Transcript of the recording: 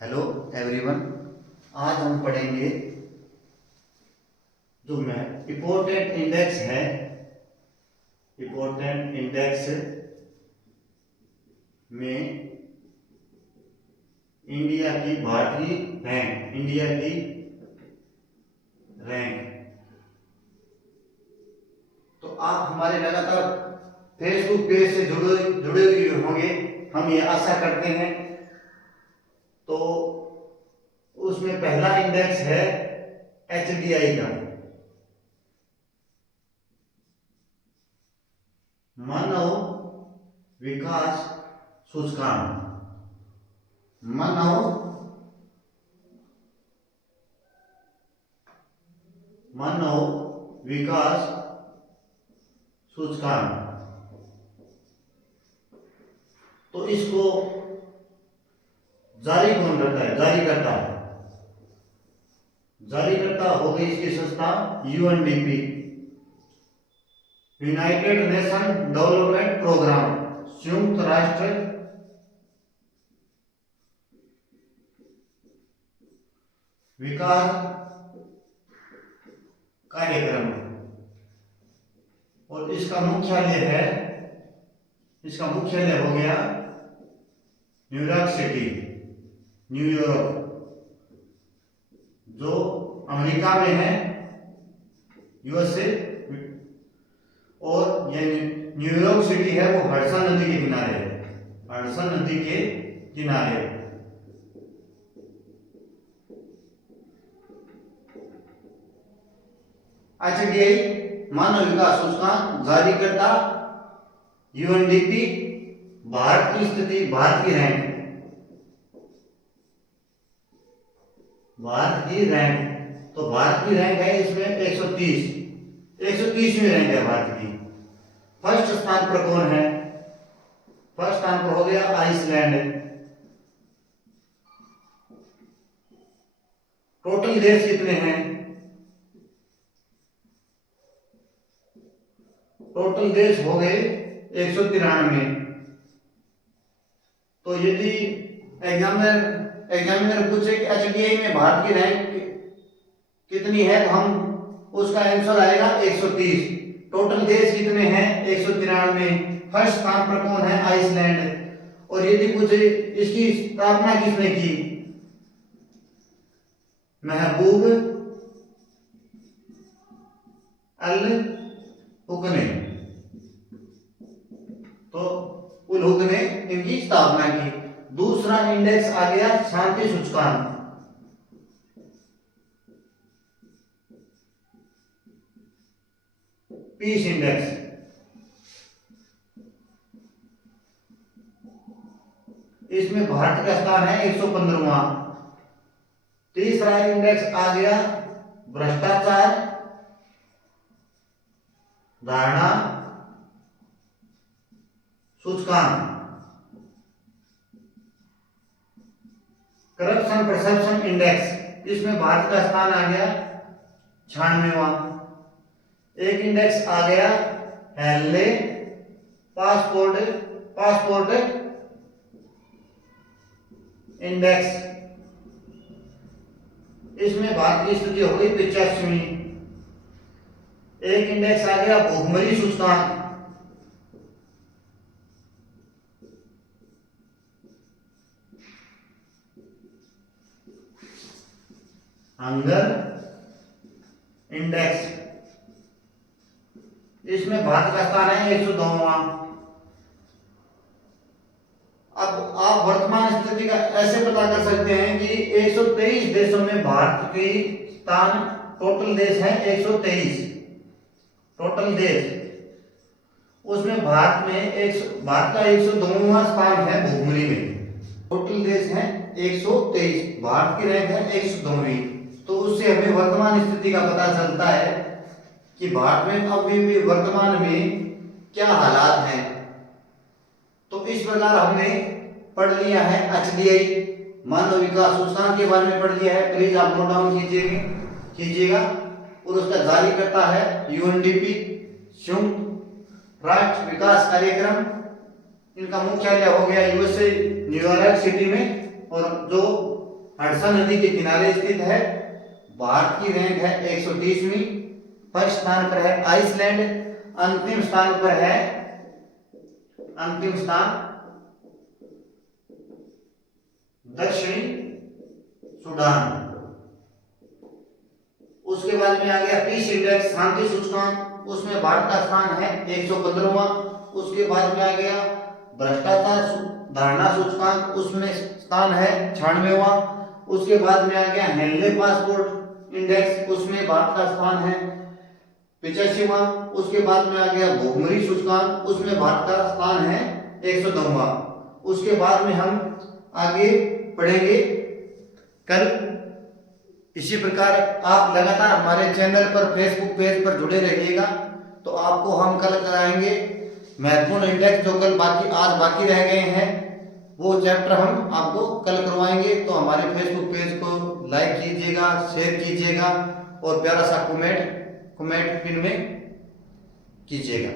Hello everyone. आज हम पढ़ेंगे जो मैं इम्पोर्टेंट इंडेक्स है। इम्पोर्टेंट इंडेक्स में इंडिया की भारतीय रैंक, इंडिया की रैंक। तो आप हमारे लगातार फेसबुक पेज से जुड़े हुए होंगे, हम ये आशा करते हैं। तो उसमें पहला इंडेक्स है एचडीआई का, मानव विकास सूचकांक। मानव विकास सूचकांक। तो इसको जारी कौन करता है? जारी करता हो गई इसकी संस्था UNDP, united nation development programme, संयुक्त राष्ट्र विकास कार्यक्रम। और इसका मुख्यालय हो गया न्यूयॉर्क सिटी, न्यूयॉर्क, जो अमेरिका में है, यूएसए। और ये न्यूयॉर्क सिटी है वो हडसन नदी के किनारे है, हडसन नदी के किनारे। एचडीआई मानव विकास सूचकांक जारी करता यूएनडीपी, भारत की स्थिति, भारत की रैंक, तो भारत की रैंक है इसमें 130वीं रैंक है भारत की। फर्स्ट स्थान पर कौन है? फर्स्ट स्थान पर हो गया आइसलैंड। टोटल देश कितने हैं? टोटल देश हो गए 193। तो यदि एग्जामिनर पूछे कि एचडीआई में भारत की रैंक कितनी है, तो हम उसका आंसर आएगा 130। टोटल देश कितने हैं? 193। फर्स्ट स्थान पर कौन है? आइसलैंड। और यदि पूछे इसकी स्थापना किसने की? महबूब अल हुक्ने, तो उल हुक ने इनकी स्थापना की। दूसरा इंडेक्स आ गया शांति सूचकांक, पीस इंडेक्स। इसमें भारत का स्थान है 115वां। तीसरा इंडेक्स आ गया भ्रष्टाचार धारणा सूचकांक, करप्शन परसेप्शन इंडेक्स। इसमें भारत का स्थान आ गया 96वां। एक इंडेक्स आ गया हेनले पासपोर्ट इंडेक्स। इसमें भारत की स्थिति हो गई 85वीं। एक इंडेक्स आ गया भूखमरी सूचकांक, हंगर इंडेक्स। इसमें भारत का स्थान है 102वां। अब आप वर्तमान स्थिति का ऐसे पता कर सकते हैं कि 123 देशों में भारत की स्थान, टोटल देश है 123 टोटल देश। उसमें भारत का 102वां स्थान है भूखमरी में। टोटल देश है 123, भारत की रैंक है 102वीं। तो उससे हमें वर्तमान स्थिति का पता चलता है कि भारत में अभी भी वर्तमान में क्या हालात हैं। तो इस प्रकार हमने पढ़ लिया है एचडीआई मानव विकास सूचकांक के बारे में पढ़ लिया है। प्लीज आप नोट डाउन कीजिएगा। और उसका जारी करता है यूएनडीपी, संयुक्त राष्ट्र विकास कार्यक्रम। इनका मुख्यालय हो गया यूएसए न्यूयॉर्क सिटी में। और जो हडसन नदी के किनारे स्थित है। भारत की रैंक है 130वीं। फर्स्ट स्थान पर है आइसलैंड। अंतिम स्थान दक्षिणी सूडान। उसके बाद में आ गया पीस इंडेक्स, शांति सूचकांक, उसमें भारत का स्थान है 115वां। उसके बाद में आ गया भ्रष्टाचार धारणा सूचकांक, उसमें स्थान है 96वां। उसके बाद में आ गया हेनले पासपोर्ट इंडेक्स, उसमें भारत का स्थान है 85वां। उसके बाद में आ गया भोगमरी सूचकांक, उसमें भारत का स्थान है 109वां। उसके बाद में हम आगे पढ़ेंगे कल। इसी प्रकार आप लगातार हमारे चैनल पर फेसबुक पेज पर जुड़े रहिएगा, तो आपको हम कल कराएंगे महत्वपूर्ण इंडेक्स जो कल आज बाकी रह गए हैं, वो चैप्टर हम आपको कल करवाएंगे। तो हमारे फेसबुक पेज को लाइक कीजिएगा, शेयर कीजिएगा और प्यारा सा कमेंट पिन में कीजिएगा।